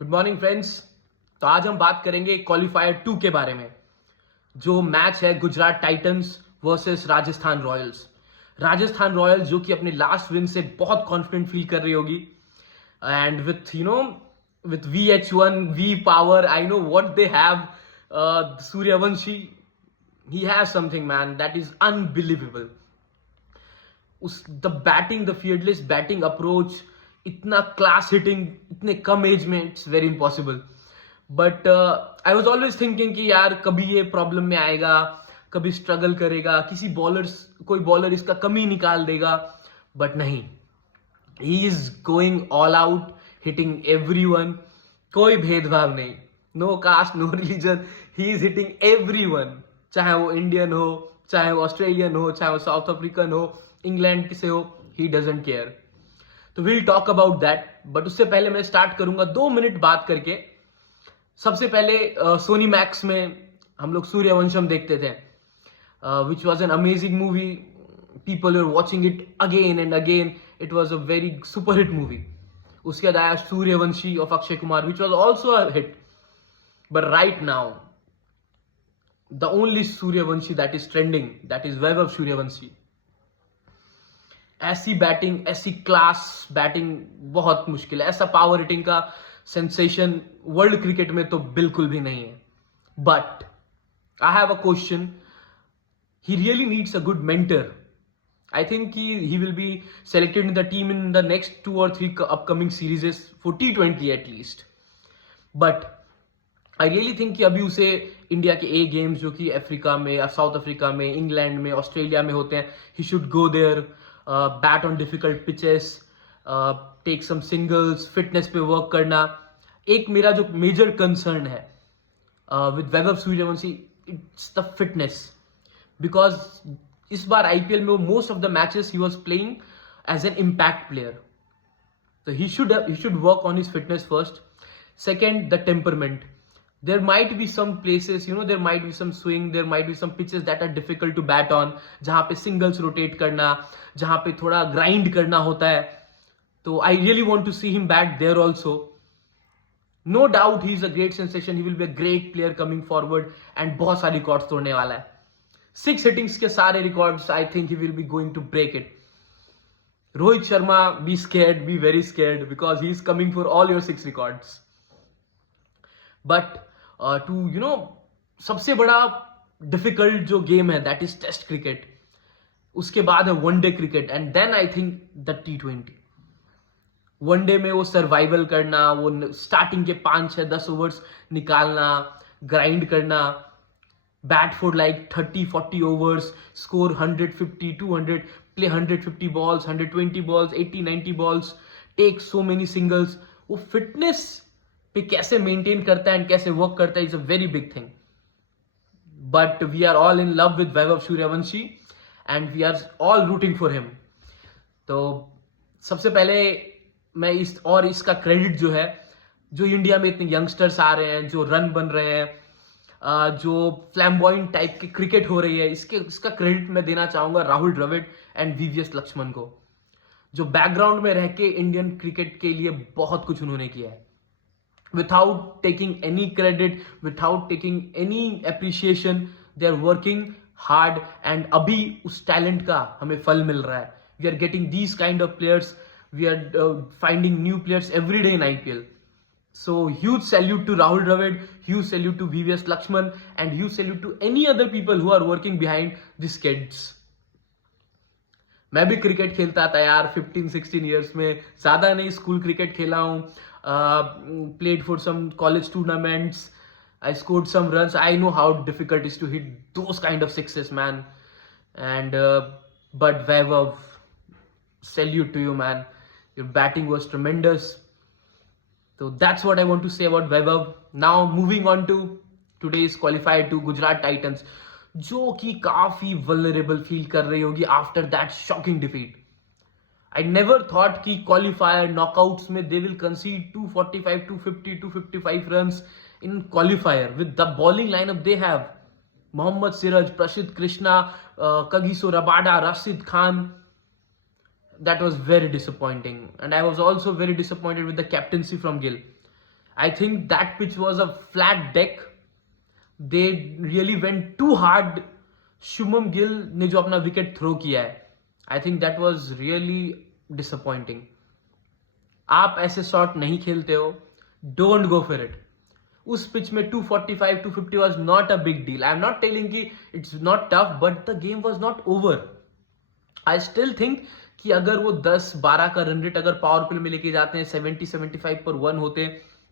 Good morning friends. तो आज हम बात करेंगे क्वालिफायर 2 के बारे में। जो मैच है Gujarat Titans versus Rajasthan Royals. Rajasthan Royals जो कि अपने लास्ट विन से बहुत कॉन्फिडेंट फील कर रही होगी, and with with VH1 V power, I know what they have. Suryavanshi, he has something, man, that is unbelievable. उस the batting, the fieldless batting approach, इतना क्लास हिटिंग इतने कम एज में, it's very impossible. But I was always thinking कि यार कभी ये problem में आएगा, कभी स्ट्रगल करेगा, किसी बॉलर्स कोई बॉलर इसका कमी निकाल देगा। बट नहीं, he is going all out, hitting everyone, कोई भेदभाव नहीं, no caste no religion, he is hitting everyone. चाहे वो इंडियन हो, चाहे वो ऑस्ट्रेलियन हो, चाहे वो साउथ अफ्रीकन हो, इंग्लैंड से हो, ही डजंट केयर। तो will talk about that, but उससे पहले मैं स्टार्ट करूंगा 2 मिनट बात करके। सबसे पहले सोनी मैक्स में हम लोग सूर्यवंशम देखते थे, which was an amazing movie. People are watching it again and again, it was a very super hit movie. उसके बाद आया Suryavanshi of Akshay Kumar, which was also a hit. But right now the only Suryavanshi that is trending, that is Vaibhav Suryavanshi. ऐसी batting, ऐसी class batting बहुत मुश्किल है। ऐसा power hitting का सेंसेशन वर्ल्ड क्रिकेट में तो बिल्कुल भी नहीं है। But I have a question, he really needs a good mentor. I think he will be selected in the team in the next 2 or 3 upcoming series for T20 at least. But I really think कि अभी उसे India के A games जो कि Africa में, South Africa में, England में, Australia में होते हैं, he should go there, bat on difficult pitches, take some singles, fitness पे वर्क करना। एक मेरा जो मेजर कंसर्न है with Vaibhav Suryavanshi, it's the fitness. Because इस बार आईपीएल में most of the matches he was playing as an impact player. So he should work on his fitness first. Second, the temperament. There might be some places, there might be some swing, there might be some pitches that are difficult to bat on, जहाँ पे singles rotate करना, जहाँ पे थोड़ा grind करना होता है। तो I really want to see him bat there also. No doubt he is a great sensation. He will be a great player coming forward and बहुत सारे records तोड़ने वाला है। 6 hittings के सारे records, I think he will be going to break it. Rohit Sharma, be scared, be very scared, because he is coming for all your 6 records. But सबसे बड़ा difficult जो गेम है दैट इज टेस्ट क्रिकेट। उसके बाद है one day cricket, and then I think the T20। One day में वो survival करना, वो स्टार्टिंग के 5, 6, 10 ओवर्स निकालना, ग्राइंड करना, bat for like 30-40 overs, score 150, 200, play 150 balls, 120 balls, 80-90 balls, take so many singles. वो फिटनेस पे कैसे मेंटेन करता है एंड कैसे वर्क करता है is a very big thing. But we are all in love with Vaibhav Suryavanshi and we are all rooting for him. तो सबसे पहले मैं इसका क्रेडिट जो है, जो इंडिया में इतने यंगस्टर्स आ रहे हैं, जो रन बन रहे हैं, जो फ्लैम्बॉइंट टाइप की क्रिकेट हो रही है, इसका क्रेडिट मैं देना चाहूंगा राहुल द्रविड़ एंड VVS लक्ष्मण को, जो बैकग्राउंड में रह के इंडियन क्रिकेट के लिए बहुत कुछ उन्होंने किया है, without taking any credit, without taking any appreciation. They are working hard and अभी उस टैलेंट का हमें फल मिल रहा है। We are getting these kind of players, we are finding new players every day in IPL. So huge salute to Rahul Dravid, huge salute to VVS Lakshman, and huge salute to any other people who are working behind these kids. मैं भी cricket खेलता था यार 15-16 years में, ज्यादा नहीं, school cricket खेला हूँ, played for some college tournaments, I scored some runs, I know how difficult is to hit those kind of success man. And but Vaibhav, salute to you man, your batting was tremendous. So that's what I want to say about Vaibhav. Now moving on to today's qualifier to Gujarat Titans, जो कि काफी vulnerable feel कर रही होगी after that shocking defeat. I never thought कि qualifier knockouts में they will concede 245, 250, 255 runs in qualifier with the bowling lineup they have. Mohammad Siraj, Prashid Krishna, Kagiso Rabada, Rashid Khan. That was very disappointing, and I was also very disappointed with the captaincy from Gill. I think that pitch was a flat deck. They really went too hard. Shubham Gill ने जो अपना wicket throw किया है, I think that was really disappointing. आप ऐसे shot नहीं खेलते हो, डोंट गो फॉर इट. उस पिच में 245 250 was not a big deal. I am not telling कि it's not tough, but the game was not over. I still think कि अगर वो 10-12 का रन रेट अगर पावर प्ले में लेके जाते हैं, 70-75 पर 1 होते,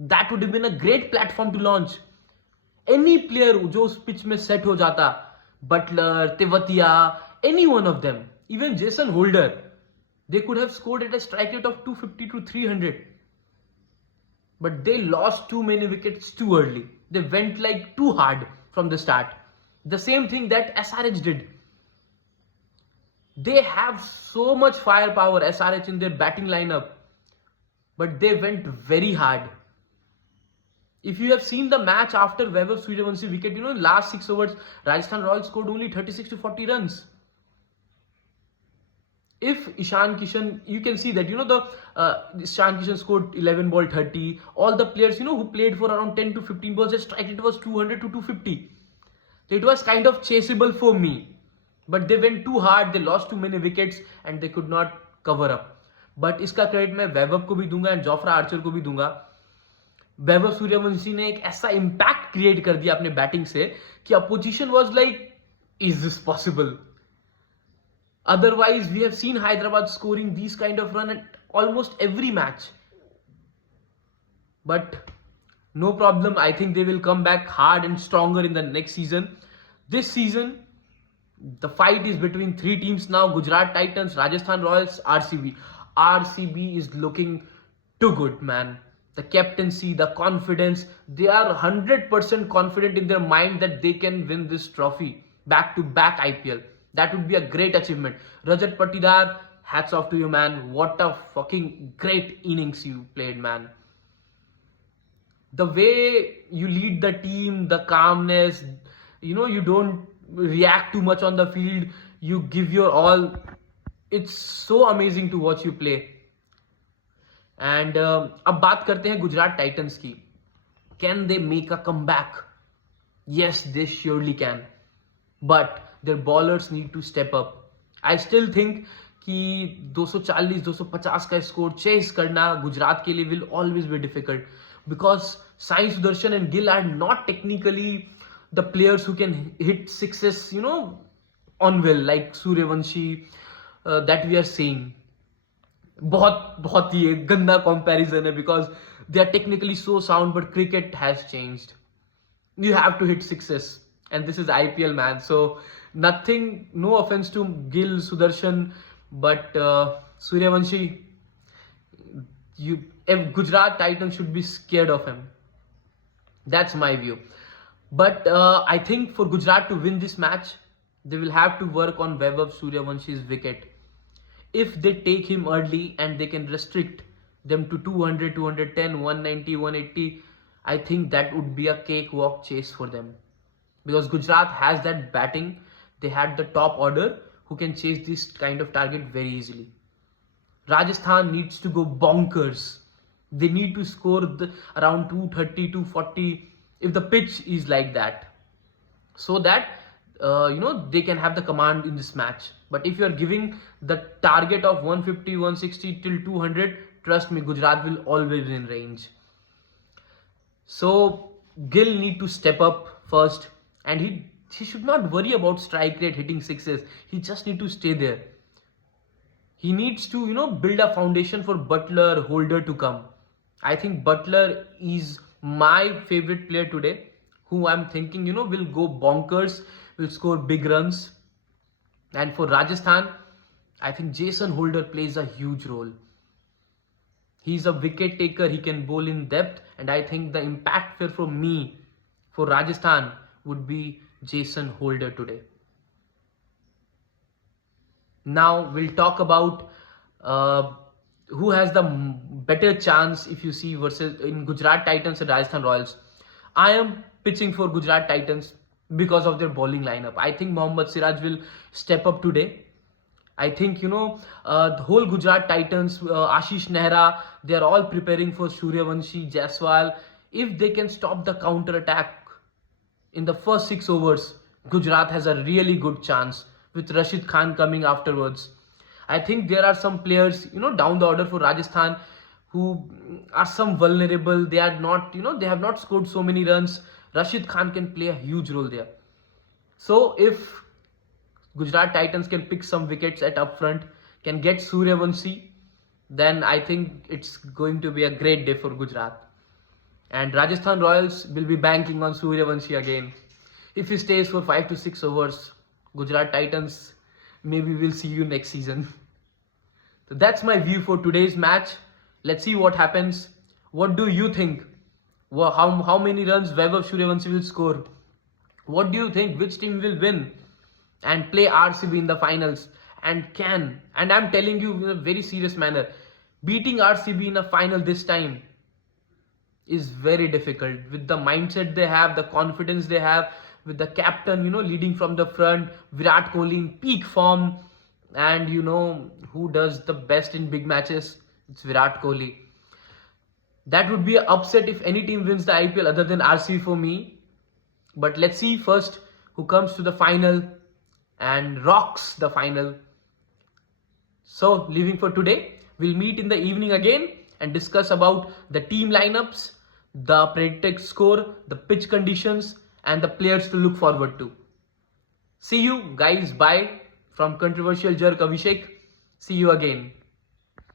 that would have been a great platform to launch any player जो उस पिच में सेट हो जाता. Buttler, Tewatia, any one of them, even Jason Holder, they could have scored at a strike rate of 250 to 300. But they lost too many wickets too early. They went like too hard from the start. The same thing that SRH did. They have so much firepower, SRH, in their batting lineup, but they went very hard. If you have seen the match after Vaibhav Suryavanshi wicket, last 6 overs, Rajasthan Royals scored only 36 to 40 runs. If Ishan Kishan, you can see that, Ishan Kishan scored 11 ball 30. All the players, who played for around 10 to 15 balls, their strike rate was 200 to 250. So it was kind of chaseable for me. But they went too hard, they lost too many wickets and they could not cover up. But इसका credit मैं वैभव को भी दूंगा and Jofra Archer को भी दूंगा. वैभव सूर्यवंशी ने एक ऐसा इंपैक्ट क्रिएट कर दिया अपने बैटिंग से कि opposition was like, is this possible? Otherwise, we have seen Hyderabad scoring these kind of run at almost every match. But no problem. I think they will come back hard and stronger in the next season. This season, the fight is between 3 teams now: Gujarat Titans, Rajasthan Royals, RCB. RCB is looking too good, man. The captaincy, the confidence, they are 100% confident in their mind that they can win this trophy back-to-back IPL. That would be a great achievement. Rajat Patidar, hats off to you, man. What a fucking great innings you played, man. The way you lead the team, the calmness, you don't react too much on the field. You give your all. It's so amazing to watch you play. And अब बात करते हैं Gujarat Titans की. Can they make a comeback? Yes, they surely can. But their ballers need to step up. I still think कि 240-250 का score chess करना गुजरात के लिए will always be difficult, because Sai Sudarshan and Gill are not technically the players who can hit sixes, on will, like Suryavanshi that we are seeing. बहुत ही गंदा comparison है, because they are technically so sound, but cricket has changed. You have to hit sixes. And this is IPL, man. So nothing, no offense to Gill, Sudarshan, but Suryavanshi, Gujarat Titans should be scared of him. That's my view. But I think for Gujarat to win this match, they will have to work on Vaibhav Suryavanshi's wicket. If they take him early and they can restrict them to 200, 210, 190, 180, I think that would be a cakewalk chase for them. Because Gujarat has that batting, they had the top order who can chase this kind of target very easily. Rajasthan needs to go bonkers. They need to score around 230, 240 if the pitch is like that, so that they can have the command in this match. But if you are giving the target of 150, 160 till 200, trust me, Gujarat will always be in range. So Gill need to step up first. And he should not worry about strike rate, hitting sixes. He just need to stay there. He needs to, build a foundation for Butler, Holder to come. I think Butler is my favorite player today, who I'm thinking, will go bonkers, will score big runs. And for Rajasthan, I think Jason Holder plays a huge role. He's a wicket taker. He can bowl in depth. And I think the impact for me, for Rajasthan, would be Jason Holder today. Now we'll talk about who has the better chance, if you see, versus in Gujarat Titans and Rajasthan Royals. I am pitching for Gujarat Titans because of their bowling lineup. I think Mohammad Siraj will step up today. I think, the whole Gujarat Titans, Ashish Nehra, they are all preparing for Suryavanshi, Jaiswal. If they can stop the counter attack in the first 6 overs, Gujarat has a really good chance with Rashid Khan coming afterwards. I think there are some players, down the order for Rajasthan who are some vulnerable. They are not, they have not scored so many runs. Rashid Khan can play a huge role there. So if Gujarat Titans can pick some wickets at up front, can get Suryavanshi, then I think it's going to be a great day for Gujarat. And Rajasthan Royals will be banking on Suryavanshi again. If he stays for 5 to 6 overs, Gujarat Titans, maybe we'll see you next season. So that's my view for today's match. Let's see what happens. What do you think? How many runs Vaibhav Suryavanshi will score? What do you think? Which team will win and play RCB in the finals? And I'm telling you in a very serious manner, beating RCB in a final this time is very difficult. With the mindset they have, the confidence they have, with the captain, leading from the front, Virat Kohli in peak form, and who does the best in big matches? It's Virat Kohli. That would be an upset if any team wins the IPL other than RCB for me. But let's see first who comes to the final and rocks the final. So, leaving for today. We'll meet in the evening again and discuss about the team lineups, the predicted score, the pitch conditions, and the players to look forward to. See you guys. Bye from Controversial Jerk Abhishek. See you again.